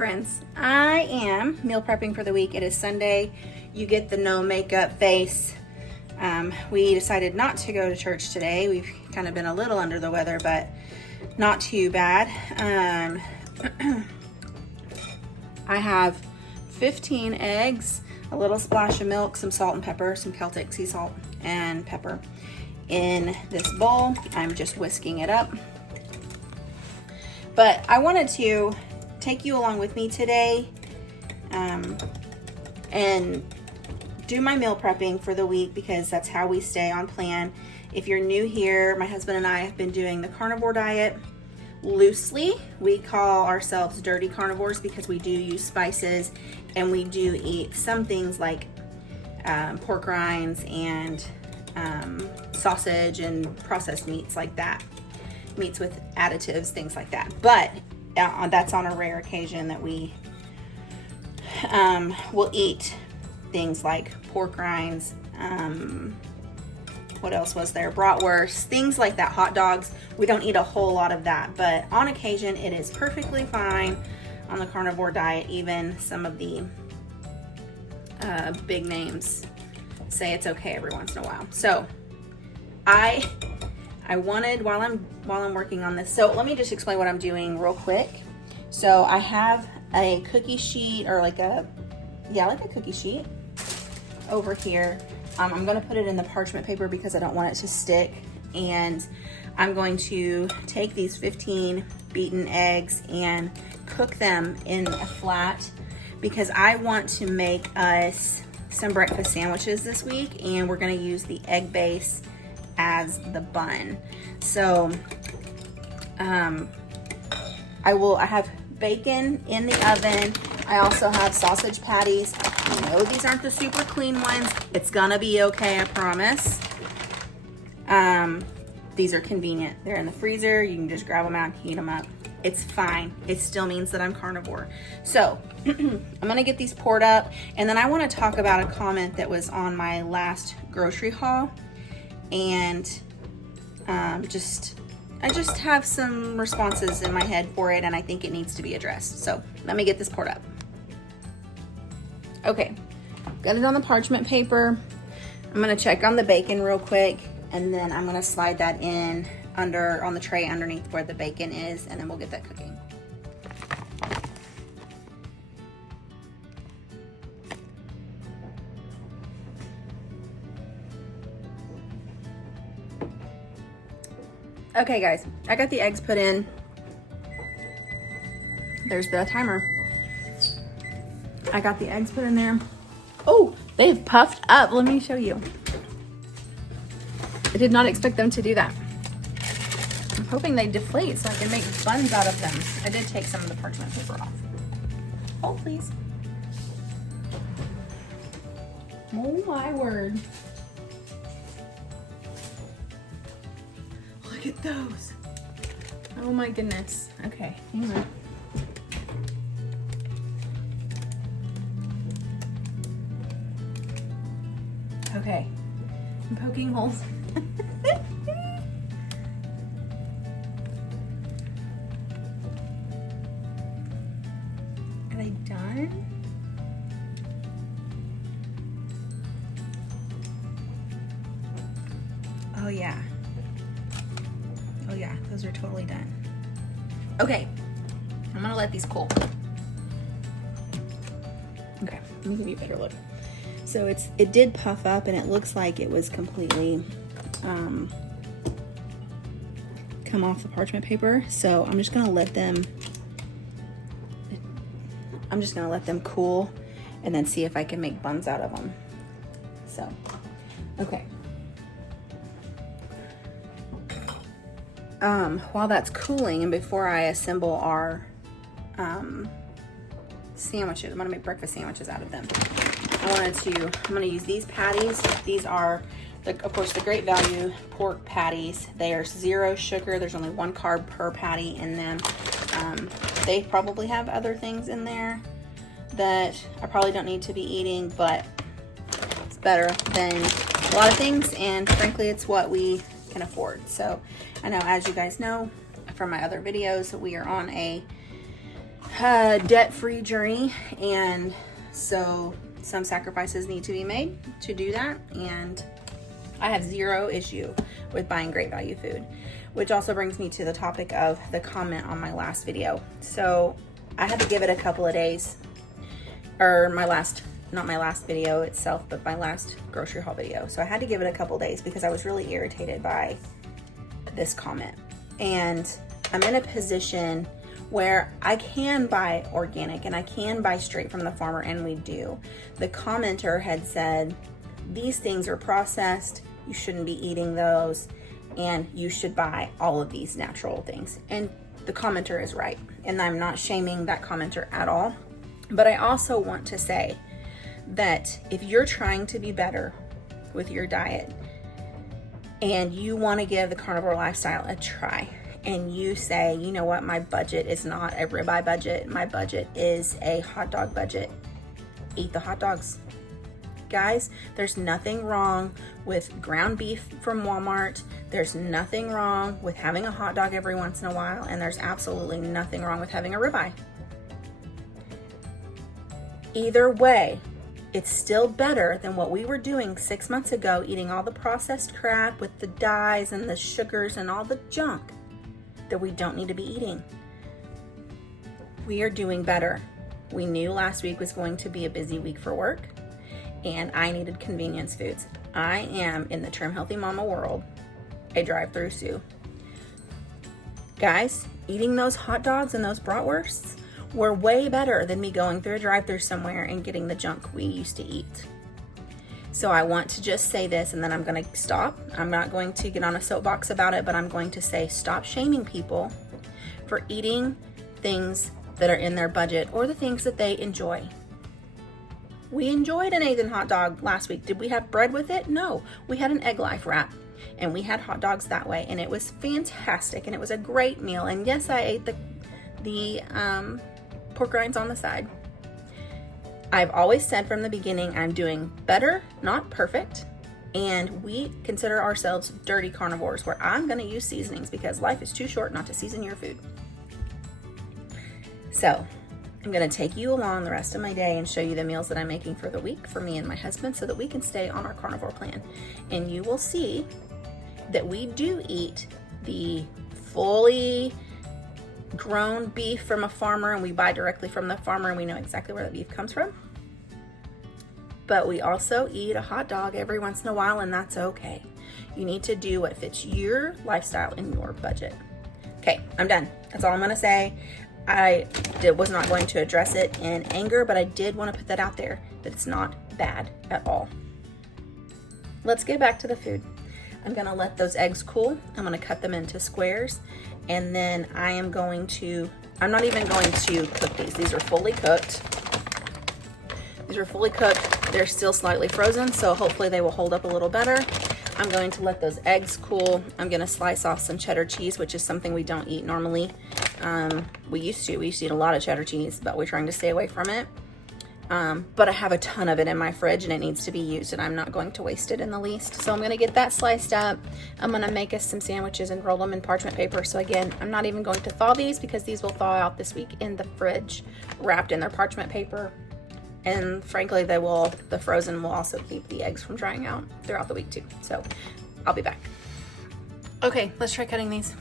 friends, I am meal prepping for the week. It is Sunday. You get the no makeup face. We decided not to go to church today. We've kind of been a little under the weather, but not too bad. I have 15 eggs, a little splash of milk, some salt and pepper, some Celtic sea salt and pepper in this bowl. I'm just whisking it up. But I wanted to take you along with me today and do my meal prepping for the week, because that's how we stay on plan. If you're new here, my husband and I have been doing the carnivore diet loosely. We call ourselves dirty carnivores because we do use spices and we do eat some things like pork rinds and sausage and processed meats like that. Meats with additives, things like that. But that's on a rare occasion that we will eat things like pork rinds, what else was there? Bratwurst, things like that, hot dogs. We don't eat a whole lot of that, but on occasion it is perfectly fine on the carnivore diet. Even some of the big names say it's okay every once in a while. So I wanted, while I'm working on this, so let me just explain what I'm doing real quick. So I have a cookie sheet, or like a cookie sheet over here. I'm going to put it in the parchment paper because I don't want it to stick. And I'm going to take these 15 beaten eggs and cook them in a flat, because I want to make us some breakfast sandwiches this week, and we're going to use the egg base as the bun. So I have bacon in the oven. I also have sausage patties. I know these aren't the super clean ones. It's gonna be okay, I promise. These are convenient. They're in the freezer. You can just grab them out and heat them up. It's fine. It still means that I'm carnivore. So I'm gonna get these poured up, and then I wanna talk about a comment that was on my last grocery haul. And I just have some responses in my head for it, and I think it needs to be addressed. So let me get this poured up. Okay, got it on the parchment paper. I'm gonna check on the bacon real quick, and then I'm gonna slide that in on the tray underneath where the bacon is, and then we'll get that cooking. Okay guys, I got the eggs put in. There's the timer. I got the eggs put in there. Oh, they've puffed up. Let me show you. I did not expect them to do that. I'm hoping they deflate so I can make buns out of them. I did take some of the parchment paper off. Hold please. Oh my word. Look at those. Oh my goodness. Okay, hang on. Okay, I'm poking holes. Are they done? Oh yeah. Oh yeah, those are totally done. Okay, I'm gonna let these cool. Okay, let me give you a better look. So it did puff up, and it looks like it was completely come off the parchment paper. So I'm just gonna let them cool, and then see if I can make buns out of them. So, okay. While that's cooling, and before I assemble our sandwiches, I'm gonna make breakfast sandwiches out of them. I'm gonna use these patties. These are, of course, the Great Value pork patties. They are 0 sugar. There's only 1 carb per patty in them. They probably have other things in there that I probably don't need to be eating, but it's better than a lot of things, and frankly, it's what we can afford. So I know, as you guys know from my other videos, that we are on a debt-free journey, and so some sacrifices need to be made to do that, and I have zero issue with buying great value food, which also brings me to the topic of the comment on my last video. So I had to give it a couple of days, or not my last video itself, but my last grocery haul video. So I had to give it a couple days because I was really irritated by this comment. And I'm in a position where I can buy organic and I can buy straight from the farmer, and we do. The commenter had said, these things are processed, you shouldn't be eating those, and you should buy all of these natural things. And the commenter is right, and I'm not shaming that commenter at all. But I also want to say that if you're trying to be better with your diet and you want to give the carnivore lifestyle a try, and you say, you know what, my budget is not a ribeye budget, my budget is a hot dog budget, eat the hot dogs. Guys, there's nothing wrong with ground beef from Walmart. There's nothing wrong with having a hot dog every once in a while, and there's absolutely nothing wrong with having a ribeye. Either way, it's still better than what we were doing 6 months ago, eating all the processed crap with the dyes and the sugars and all the junk that we don't need to be eating. We are doing better. We knew last week was going to be a busy week for work, and I needed convenience foods. I am, in the Trim Healthy Mama world, a drive-through Sue. Guys, eating those hot dogs and those bratwursts were way better than me going through a drive-through somewhere and getting the junk we used to eat. So I want to just say this, and then I'm going to stop. I'm not going to get on a soapbox about it, but I'm going to say, stop shaming people for eating things that are in their budget or the things that they enjoy. We enjoyed an Nathan hot dog last week. Did we have bread with it? No. We had an Egg Life wrap, and we had hot dogs that way, and it was fantastic, and it was a great meal. And yes, I ate the pork rinds on the side. I've always said from the beginning, I'm doing better, not perfect, and we consider ourselves dirty carnivores, where I'm going to use seasonings because life is too short not to season your food. So I'm going to take you along the rest of my day and show you the meals that I'm making for the week for me and my husband, so that we can stay on our carnivore plan. And you will see that we do eat the fully grown beef from a farmer, and we buy directly from the farmer, and we know exactly where the beef comes from. But we also eat a hot dog every once in a while, and that's okay. You need to do what fits your lifestyle and your budget. Okay, I'm done. That's all I'm going to say. I was not going to address it in anger, but I did want to put that out there, that it's not bad at all. Let's get back to the food. I'm going to let those eggs cool. I'm going to cut them into squares, and then I'm not even going to cook these. These are fully cooked. They're still slightly frozen, so hopefully they will hold up a little better. I'm going to let those eggs cool. I'm going to slice off some cheddar cheese, which is something we don't eat normally. We used to eat a lot of cheddar cheese, but we're trying to stay away from it. But I have a ton of it in my fridge, and it needs to be used, and I'm not going to waste it in the least. So I'm going to get that sliced up. I'm going to make us some sandwiches and roll them in parchment paper. So again, I'm not even going to thaw these, because these will thaw out this week in the fridge, wrapped in their parchment paper. And frankly, the frozen will also keep the eggs from drying out throughout the week too. So I'll be back. Okay, let's try cutting these.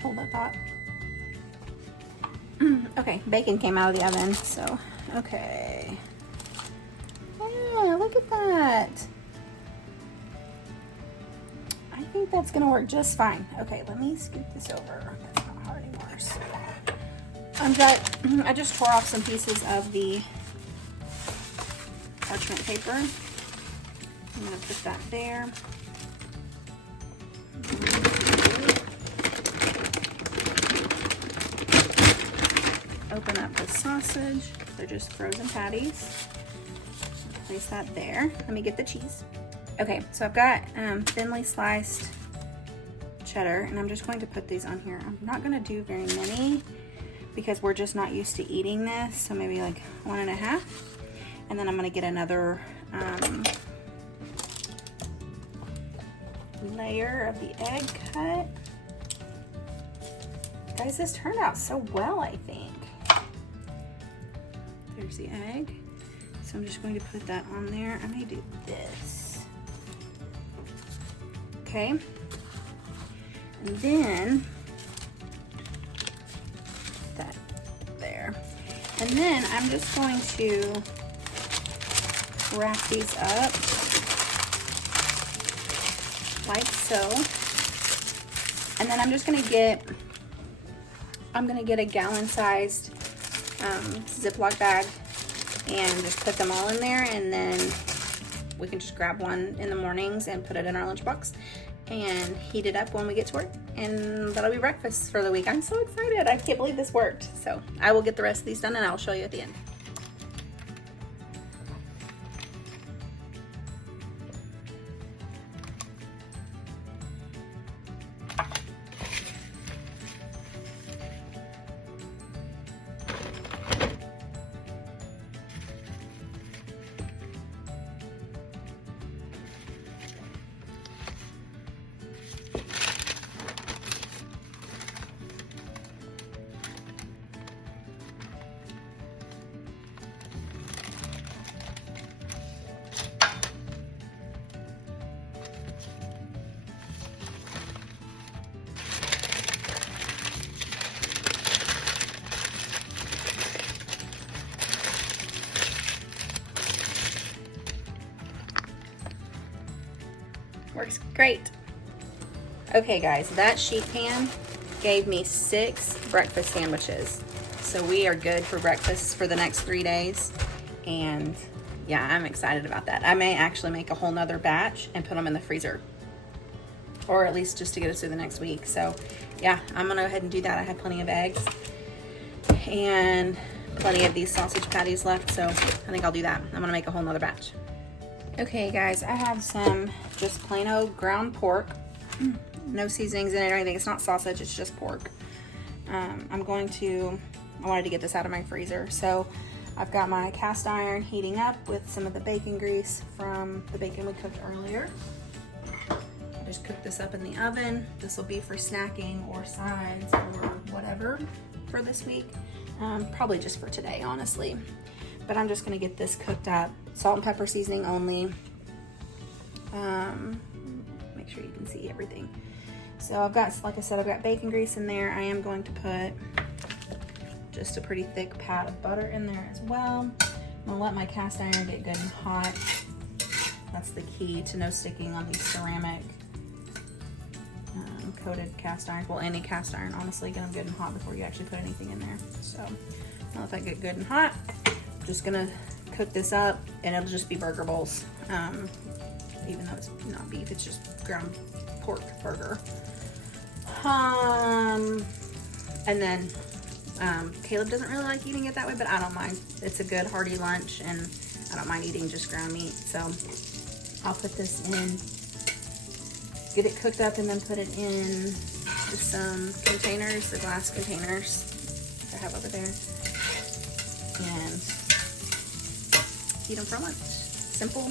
Hold that thought. Okay, bacon came out of the oven, so, okay. Yeah, look at that. I think that's gonna work just fine. Okay, let me scoop this over. That's not hard anymore. So I just tore off some pieces of the parchment paper. I'm gonna put that there. Open up the sausage. They're just frozen patties. Place that there. Let me get the cheese. Okay, so I've got thinly sliced cheddar, and I'm just going to put these on here. I'm not going to do very many because we're just not used to eating this, so maybe like 1.5. And then I'm gonna get another layer of the egg cut. Guys, this turned out so well, I think. There's the egg. So I'm just going to put that on there. I may do this. Okay. And then that there. And then I'm just going to wrap these up like so. And then I'm just gonna get a gallon-sized Ziploc bag and just put them all in there, and then we can just grab one in the mornings and put it in our lunchbox and heat it up when we get to work, and that'll be breakfast for the week. I'm so excited. I can't believe this worked. So I will get the rest of these done and I'll show you at the end. Works great. Okay guys, that sheet pan gave me 6 breakfast sandwiches. So we are good for breakfast for the next 3 days. And yeah, I'm excited about that. I may actually make a whole nother batch and put them in the freezer. Or at least just to get us through the next week. So yeah, I'm gonna go ahead and do that. I have plenty of eggs and plenty of these sausage patties left. So I think I'll do that. I'm gonna make a whole nother batch. Okay guys, I have some just plain old ground pork. No seasonings in it or anything. It's not sausage, it's just pork. I wanted to get this out of my freezer. So I've got my cast iron heating up with some of the bacon grease from the bacon we cooked earlier. I just cooked this up in the oven. This will be for snacking or sides or whatever for this week. Probably just for today, honestly. But I'm just gonna get this cooked up. Salt and pepper seasoning only. Make sure you can see everything. So I've got, like I said, I've got bacon grease in there. I am going to put just a pretty thick pat of butter in there as well. I'm gonna let my cast iron get good and hot. That's the key to no sticking on these ceramic coated cast irons. Well, any cast iron, honestly, get them good and hot before you actually put anything in there. So I'll let that get good and hot. I'm just gonna cook this up and it'll just be burger bowls. Even though it's not beef, it's just ground pork burger. And then Caleb doesn't really like eating it that way, but I don't mind. It's a good hearty lunch and I don't mind eating just ground meat. So I'll put this in, get it cooked up, and then put it in just some containers, the glass containers I have over there, and eat them for lunch. Simple.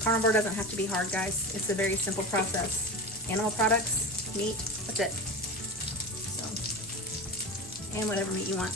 Carnivore doesn't have to be hard, guys. It's a very simple process. Animal products, meat, that's it. So, and whatever meat you want.